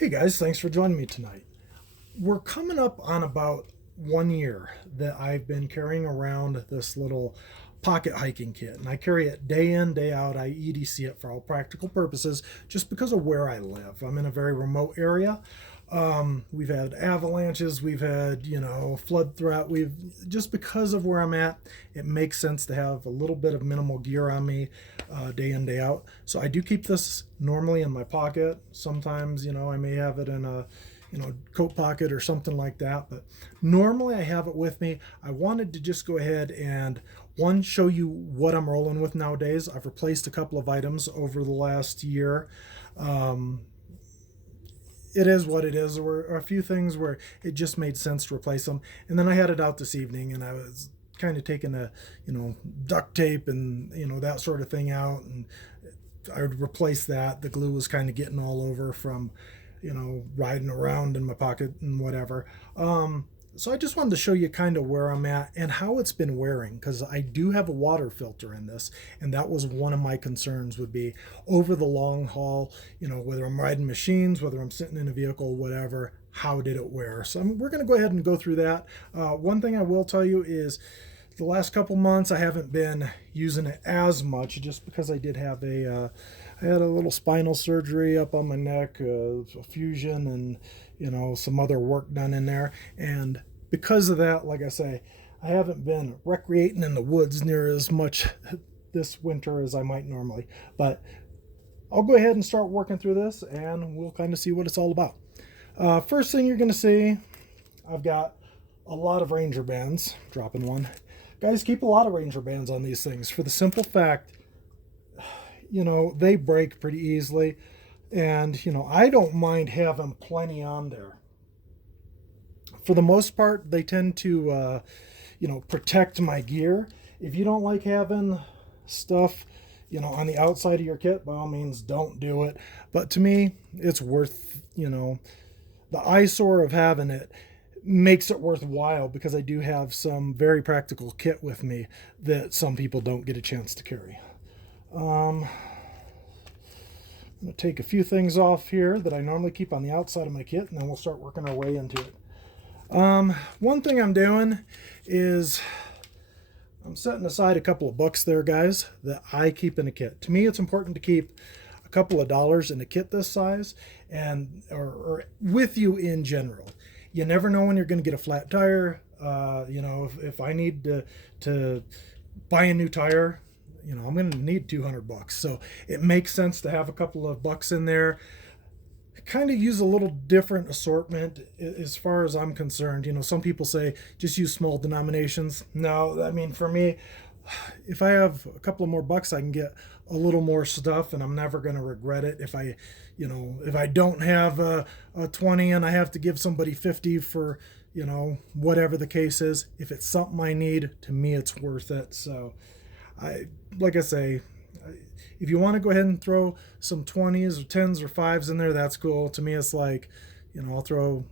Hey guys, thanks for joining me tonight. We're coming up on about 1 year that I've been carrying around this little pocket hiking kit, and I carry it day in, day out. I EDC it for all practical purposes just because of where I live. I'm in a very remote area. We've had avalanches, we've had, flood threat. We've just because of where I'm at, it makes sense to have a little bit of minimal gear on me day in, day out. So I do keep this normally in my pocket. Sometimes, I may have it in a coat pocket or something like that, but normally I have it with me. I wanted to just go ahead and show you what I'm rolling with nowadays. I've replaced a couple of items over the last year. It is what it is. There were a few things where it just made sense to replace them, and then I had it out this evening, and I was kind of taking duct tape and that sort of thing out, and I would replace that. The glue was kind of getting all over from riding around in my pocket and whatever. So I just wanted to show you kind of where I'm at and how it's been wearing, because I do have a water filter in this, and that was one of my concerns, would be over the long haul, whether I'm riding machines, whether I'm sitting in a vehicle, whatever, how did it wear? So we're going to go ahead and go through that. One thing I will tell you is the last couple months I haven't been using it as much, just because I did have I had a little spinal surgery up on my neck, a fusion, and some other work done in there. And because of that, like I say, I haven't been recreating in the woods near as much this winter as I might normally. But I'll go ahead and start working through this, and we'll kind of see what it's all about. First thing you're going to see, I've got a lot of Ranger bands. Dropping one. Guys, keep a lot of Ranger bands on these things for the simple fact, they break pretty easily. And, I don't mind having plenty on there. For the most part, they tend to, protect my gear. If you don't like having stuff, on the outside of your kit, by all means, don't do it. But to me, it's worth, the eyesore of having it makes it worthwhile, because I do have some very practical kit with me that some people don't get a chance to carry. I'm going to take a few things off here that I normally keep on the outside of my kit, and then we'll start working our way into it. One thing I'm doing is I'm setting aside a couple of bucks there, guys, that I keep in a kit. To me, it's important to keep a couple of dollars in a kit this size, and or with you in general. You never know when you're going to get a flat tire. If I need to buy a new tire, I'm going to need 200 bucks. So it makes sense to have a couple of bucks in there. Kind of use a little different assortment as far as I'm concerned. Some people say just use small denominations. No, I mean, for me, if I have a couple of more bucks, I can get a little more stuff, and I'm never going to regret it. If I don't have a 20 and I have to give somebody 50 for, whatever the case is, if it's something I need, to me, it's worth it. So like I say, if you want to go ahead and throw some 20s or 10s or 5s in there, that's cool. To me, it's like, I'll throw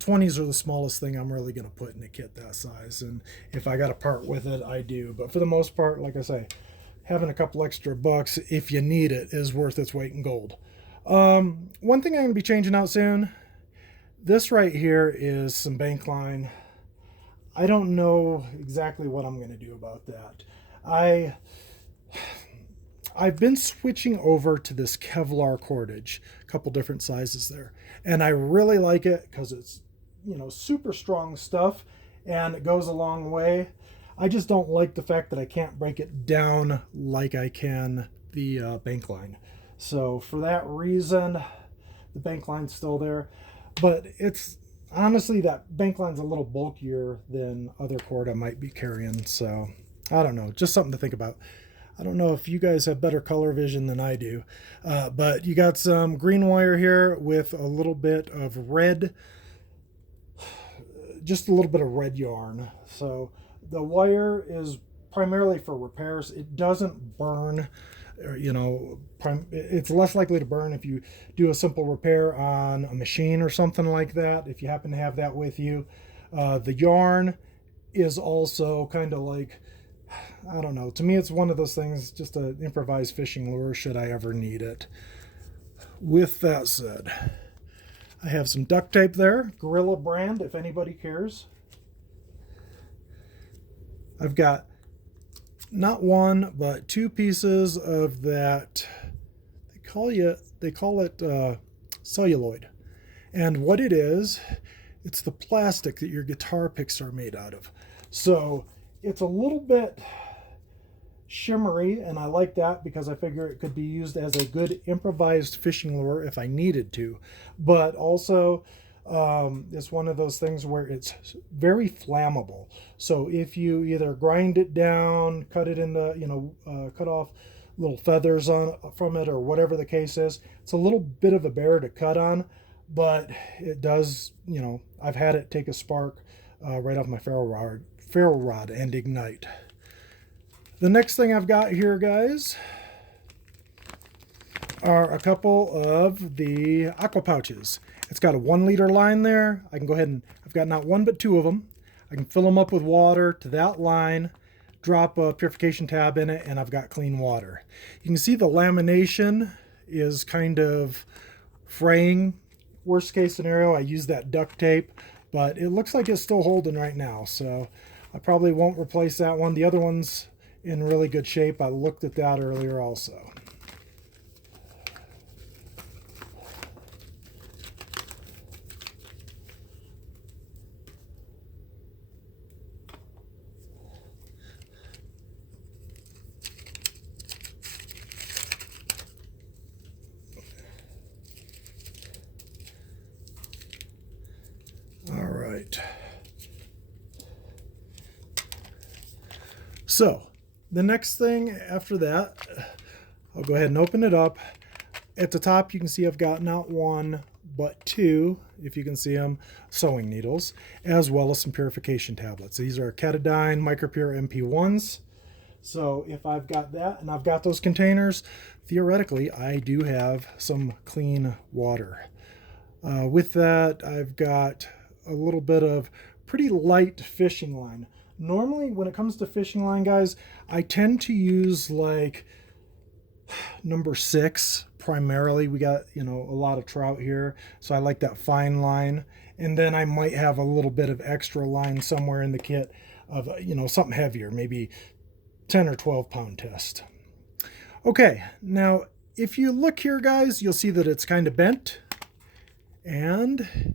20s are the smallest thing I'm really going to put in a kit that size. And if I got to part with it, I do. But for the most part, like I say, having a couple extra bucks, if you need it, is worth its weight in gold. One thing I'm going to be changing out soon, this right here is some bank line. I don't know exactly what I'm going to do about that. I've been switching over to this Kevlar Cordage, a couple different sizes there, and I really like it because it's super strong stuff and it goes a long way. I just don't like the fact that I can't break it down like I can the bank line. So for that reason, the bank line's still there, but it's honestly, that bank line's a little bulkier than other cord I might be carrying. So I don't know, just something to think about. I don't know if you guys have better color vision than I do, but you got some green wire here with a little bit of red, just a little bit of red yarn. So the wire is primarily for repairs. It doesn't burn, it's less likely to burn if you do a simple repair on a machine or something like that, if you happen to have that with you. The yarn is also kind of like, I don't know, to me it's one of those things, just an improvised fishing lure should I ever need it. with that said, I have some duct tape there, Gorilla brand, if anybody cares. I've got not one, but two pieces of that. They call it celluloid. And what it is, it's the plastic that your guitar picks are made out of. So it's a little bit shimmery, and I like that because I figure it could be used as a good improvised fishing lure if I needed to. But also, it's one of those things where it's very flammable. So if you either grind it down, cut it into, cut off little feathers from it, or whatever the case is, it's a little bit of a bear to cut on, but it does, I've had it take a spark right off my ferro rod and ignite. The next thing I've got here, guys, are a couple of the Aqua Pouches. It's got a 1 liter line there. I can go ahead and, I've got not one but two of them. I can fill them up with water to that line, drop a purification tab in it, and I've got clean water. You can see the lamination is kind of fraying. Worst case scenario, I use that duct tape, but it looks like it's still holding right now, so I probably won't replace that one. The other one's in really good shape. I looked at that earlier also. All right. So the next thing after that, I'll go ahead and open it up. At the top, you can see I've got not one, but two, if you can see them, sewing needles, as well as some purification tablets. These are Ketadine Micropure MP1s. So if I've got that and I've got those containers, theoretically, I do have some clean water. With that, I've got a little bit of pretty light fishing line. Normally, when it comes to fishing line, guys, I tend to use like number 6 primarily. We got, a lot of trout here, so I like that fine line. And then I might have a little bit of extra line somewhere in the kit of, something heavier, maybe 10 or 12 pound test. Okay, now if you look here, guys, you'll see that it's kind of bent. And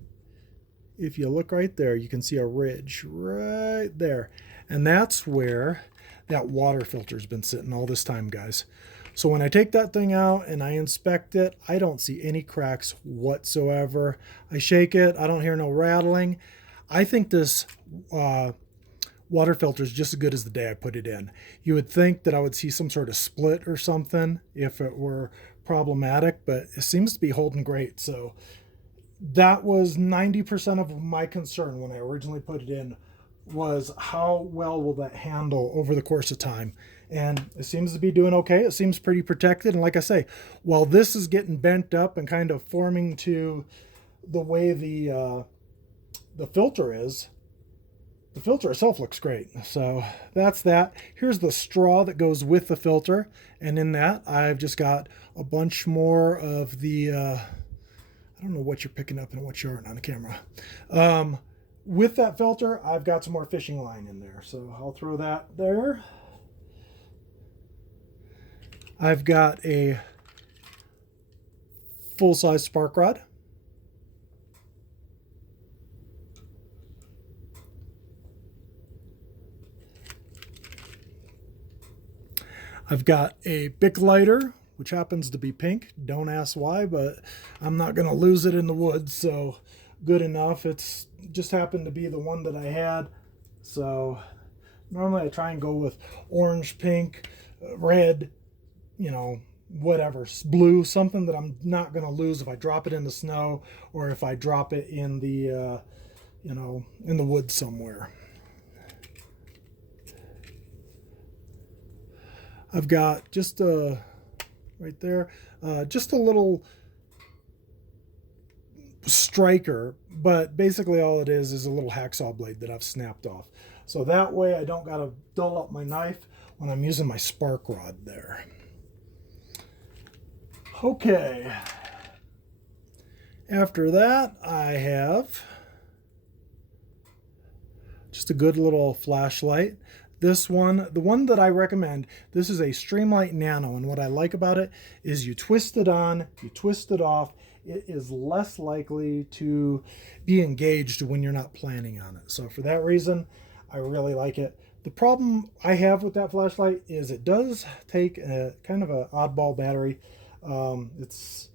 if you look right there, you can see a ridge right there. And that's where that water filter's been sitting all this time, guys. So when I take that thing out and I inspect it, I don't see any cracks whatsoever. I shake it, I don't hear no rattling. I think this water filter is just as good as the day I put it in. You would think that I would see some sort of split or something if it were problematic, but it seems to be holding great. So that was 90% of my concern when I originally put it in, was how well will that handle over the course of time. And it seems to be doing okay. It seems pretty protected. And like I say, while this is getting bent up and kind of forming to the way the filter is, the filter itself looks great. So that's that. Here's the straw that goes with the filter. And in that, I've just got a bunch more of the, I don't know what you're picking up and what you aren't on the camera. With that filter, I've got some more fishing line in there. So I'll throw that there. I've got a full-size spark rod. I've got a Bic lighter, which happens to be pink. Don't ask why, but I'm not going to lose it in the woods, so good enough. It's just happened to be the one that I had. So normally I try and go with orange, pink, red, whatever, blue, something that I'm not going to lose if I drop it in the snow or if I drop it in the, in the woods somewhere. I've got just right there, just a little striker, but basically all it is a little hacksaw blade that I've snapped off. So that way I don't gotta dull up my knife when I'm using my spark rod there. Okay, After that, I have just a good little flashlight. This one, the one that I recommend, this is a Streamlight Nano, and what I like about it is you twist it on, you twist it off. It is less likely to be engaged when you're not planning on it. So for that reason, I really like it. The problem I have with that flashlight is it does take a kind of an oddball battery. It's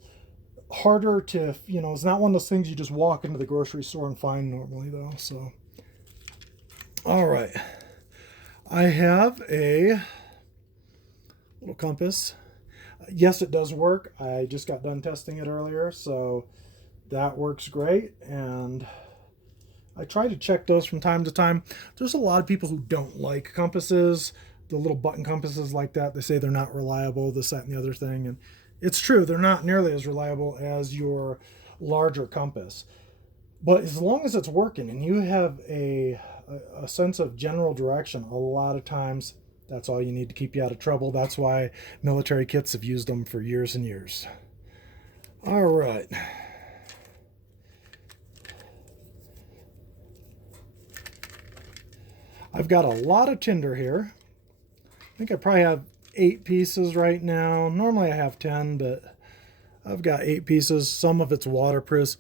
harder to, you know, it's not one of those things you just walk into the grocery store and find normally though. So, all right. I have a little compass. Yes, it does work. I just got done testing it earlier, so that works great. And I try to check those from time to time. There's a lot of people who don't like compasses, the little button compasses like that. They say they're not reliable, this, that, and the other thing. And it's true, they're not nearly as reliable as your larger compass. But as long as it's working and you have a sense of general direction, a lot of times that's all you need to keep you out of trouble. That's why military kits have used them for years and years. All right. I've got a lot of tinder here. I think I probably have 8 pieces right now. Normally I have 10, but I've got 8 pieces. Some of it's waterproof.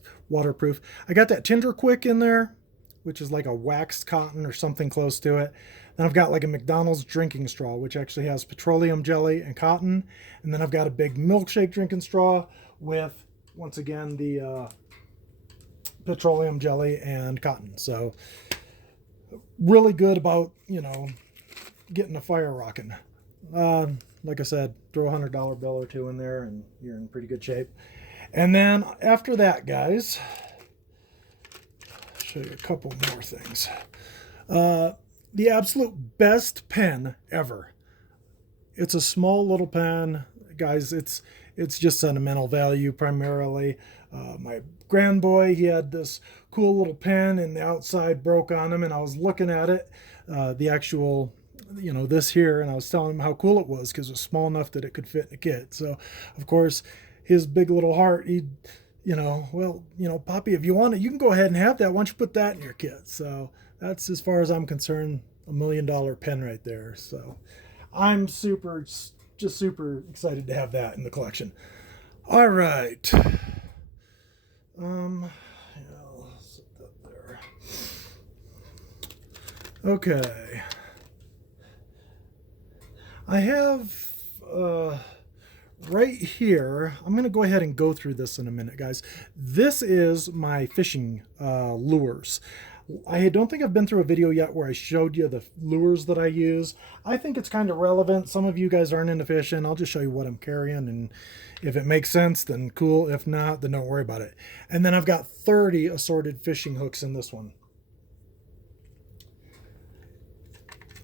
I got that Tinder Quick in there, which is like a waxed cotton or something close to it. Then I've got like a McDonald's drinking straw, which actually has petroleum jelly and cotton. And then I've got a big milkshake drinking straw with, once again, the petroleum jelly and cotton. So really good about, you know, getting the fire rocking. Like I said, throw a $100 bill or 2 in there and you're in pretty good shape. And then after that, guys, I'll show you a couple more things. The absolute best pen ever. It's a small little pen, guys. It's just sentimental value primarily. My grandboy, he had this cool little pen and the outside broke on him, and I was looking at it, the actual, you know, this here, and I was telling him how cool it was because it was small enough that it could fit in a kit. So of course his big little heart, he, you know, well, you know, Poppy, if you want it, you can go ahead and have that. Why don't you put that in your kit? So that's, as far as I'm concerned, $1 million pen right there. So I'm just super excited to have that in the collection. All right. Yeah, I'll set that there. Okay. I have right here, I'm going to go ahead and go through this in a minute, guys. This is my fishing lures. I don't think I've been through a video yet where I showed you the lures that I use. I think it's kind of relevant. Some of you guys aren't into fishing. I'll just show you what I'm carrying, and if it makes sense, then cool. If not, then don't worry about it. And then I've got 30 assorted fishing hooks in this one.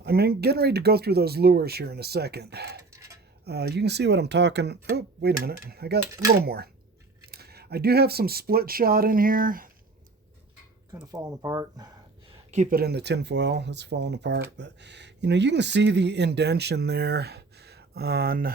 I'm getting ready to go through those lures here in a second. You can see what I'm talking. Oh, wait a minute. I got a little more. I do have some split shot in here. Kind of falling apart. Keep it in the tin foil. It's falling apart. But, you know, you can see the indentation there on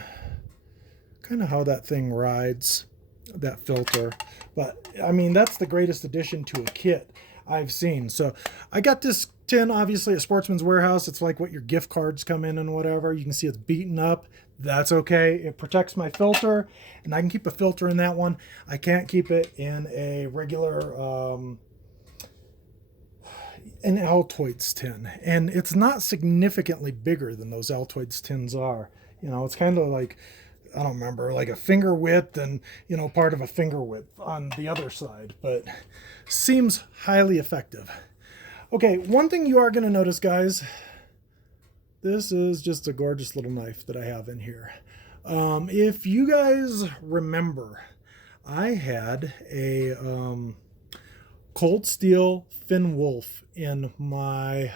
kind of how that thing rides, that filter. But, I mean, that's the greatest addition to a kit I've seen. So I got this tin, obviously, at Sportsman's Warehouse. It's like what your gift cards come in and whatever. You can see it's beaten up. That's okay. It protects my filter, and I can keep a filter in that one. I can't keep it in a regular an Altoids tin, and it's not significantly bigger than those Altoids tins are. You know, it's kind of like, I don't remember, like a finger width and, you know, part of a finger width on the other side, but seems highly effective. Okay, one thing you are going to notice, guys, this is just a gorgeous little knife that I have in here. If you guys remember, I had a cold steel Finn Wolf in my, let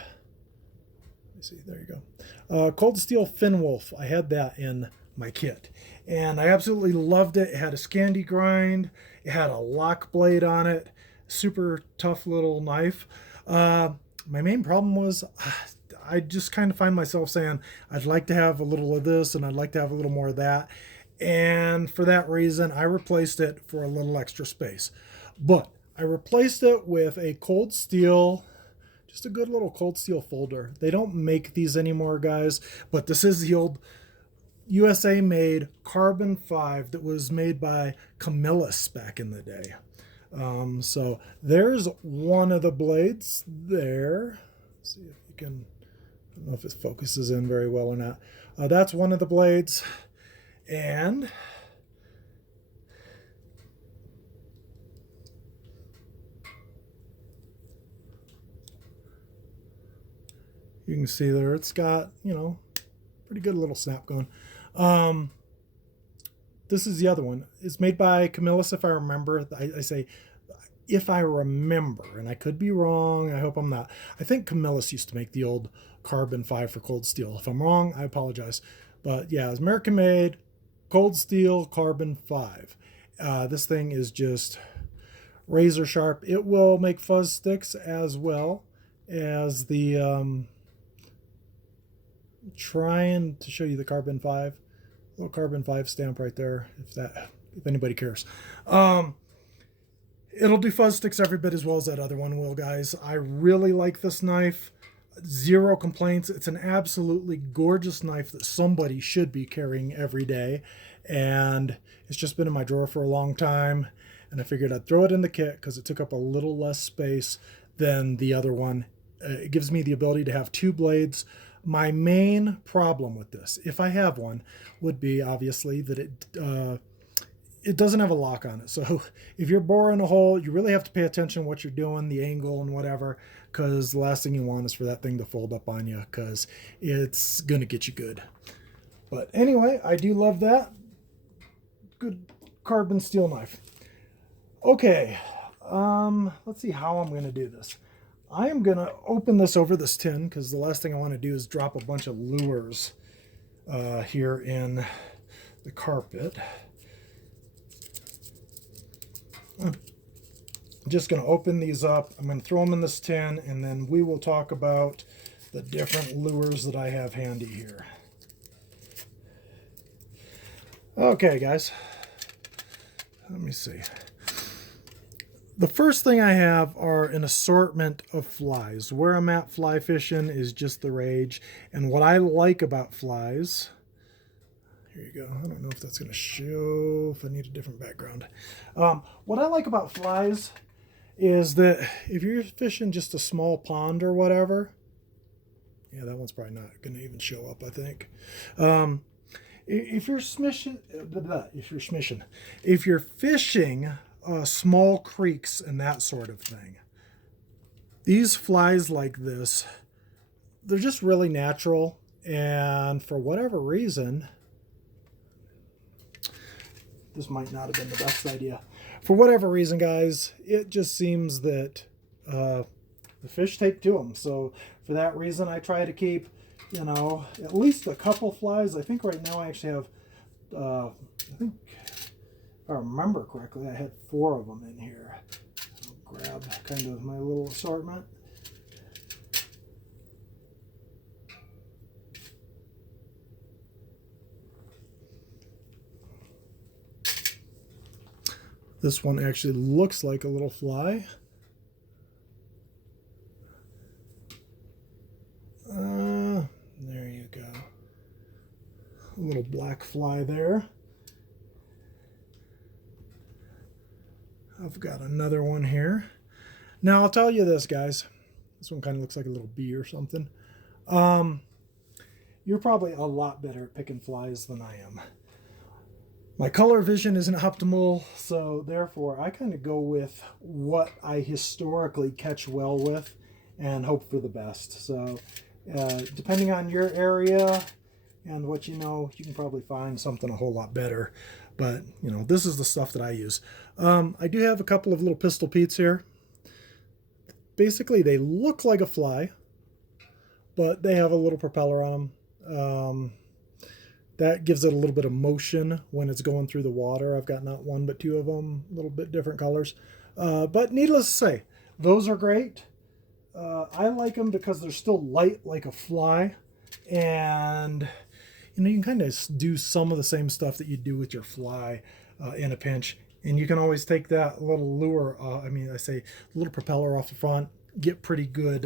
me see, there you go. Cold steel Finn Wolf, I had that in my kit, and I absolutely loved it. It had a Scandi grind, it had a lock blade on it, super tough little knife. My main problem was I just kind of find myself saying I'd like to have a little of this and I'd like to have a little more of that, and for that reason I replaced it for a little extra space. But I replaced it with a cold steel, just a good little cold steel folder. They don't make these anymore, guys, but this is the old USA made carbon 5 that was made by Camillus back in the day. So there's one of the blades there. Let's see if you can, I don't know if it focuses in very well or not. That's one of the blades. And you can see there, it's got, you know, pretty good little snap going. This is the other one. It's made by Camillus, if I remember. I say, if I remember, and I could be wrong. I hope I'm not. I think Camillus used to make the old carbon 5 for cold steel. If I'm wrong, I apologize. But yeah, it's American made, cold steel, carbon 5. This thing is just razor sharp. It will make fuzz sticks as well as the trying to show you the carbon 5, little carbon 5 stamp right there, if anybody cares. It'll do fuzz sticks every bit as well as that other one will, guys. I really like this knife. Zero complaints. It's an absolutely gorgeous knife that somebody should be carrying every day, and it's just been in my drawer for a long time, and I figured I'd throw it in the kit because it took up a little less space than the other one. It gives me the ability to have two blades. My main problem with this, if I have one, would be obviously that it doesn't have a lock on it. So if you're boring a hole, you really have to pay attention to what you're doing, the angle and whatever, because the last thing you want is for that thing to fold up on you, because it's going to get you good. But anyway, I do love that. Good carbon steel knife. Okay, let's see how I'm going to do this. I am going to open this over this tin because the last thing I want to do is drop a bunch of lures here in the carpet. I'm just going to open these up. I'm going to throw them in this tin, and then we will talk about the different lures that I have handy here. Okay, guys. Let me see. The first thing I have are an assortment of flies. Where I'm at fly fishing is just the rage. And what I like about flies, here you go. I don't know if that's going to show, if I need a different background. What I like about flies is that if you're fishing just a small pond or whatever, yeah, that one's probably not going to even show up, I think. If you're fishing small creeks and that sort of thing, these flies like this, they're just really natural, and for whatever reason, this might not have been the best idea. For whatever reason, guys, it just seems that the fish take to them. So for that reason, I try to keep, you know, at least a couple flies. I think right now I actually have, I think, if I remember correctly, I had 4 of them in here. I'll grab kind of my little assortment. This one actually looks like a little fly. There you go. A little black fly there. I've got another one here. Now I'll tell you this, guys. This one kind of looks like a little bee or something. You're probably a lot better at picking flies than I am. My color vision isn't optimal, so therefore I kind of go with what I historically catch well with and hope for the best. So depending on your area and what you know, you can probably find something a whole lot better. But, you know, this is the stuff that I use. I do have a couple of little Pistol Petes here. Basically, they look like a fly, but they have a little propeller on them. That gives it a little bit of motion when it's going through the water. I've got not one, but 2 of them, a little bit different colors. But needless to say, those are great. I like them because they're still light like a fly. And, you know, you can kind of do some of the same stuff that you do with your fly in a pinch. And you can always take that little lure, I say little propeller off the front, get pretty good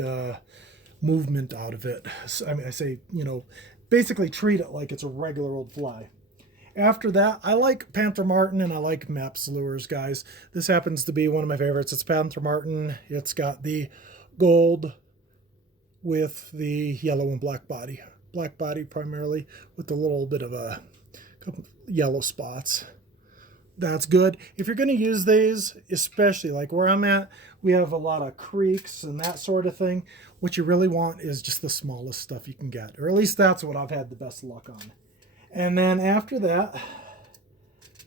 movement out of it. So, I say, basically treat it like it's a regular old fly. After that, I like Panther Martin and I like Mepps lures, guys. This happens to be one of my favorites. It's Panther Martin. It's got the gold with the yellow and black body. Black body primarily with a little bit of a couple yellow spots. That's good. If you're going to use these, especially like where I'm at, we have a lot of creeks and that sort of thing. What you really want is just the smallest stuff you can get, or at least that's what I've had the best luck on. And then after that,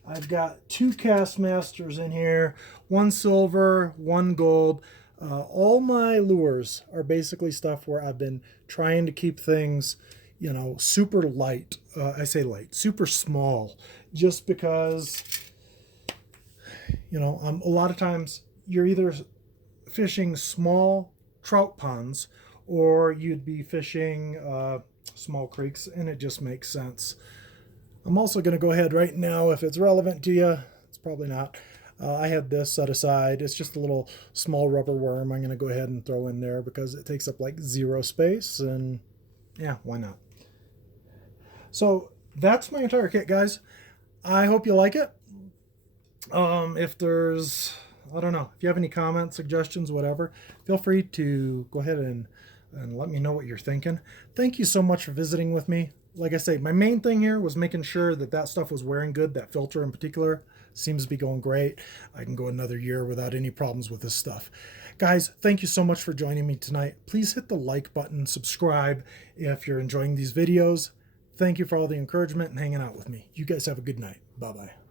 I've got 2 Castmasters in here, 1 silver, 1 gold. All my lures are basically stuff where I've been trying to keep things, super light. I say light, super small, just because, a lot of times you're either fishing small trout ponds or you'd be fishing small creeks, and it just makes sense. I'm also going to go ahead right now, if it's relevant to you, it's probably not. I had this set aside. It's just a little small rubber worm I'm going to go ahead and throw in there because it takes up like 0 space, and yeah, why not? So that's my entire kit, guys. I hope you like it. If there's, I don't know, if you have any comments, suggestions, whatever, feel free to go ahead and let me know what you're thinking. Thank you so much for visiting with me. Like I say, my main thing here was making sure that stuff was wearing good. That filter in particular seems to be going great. I can go another year without any problems with this stuff. Guys, thank you so much for joining me tonight. Please hit the like button, subscribe if you're enjoying these videos. Thank you for all the encouragement and hanging out with me. You guys have a good night. Bye-bye.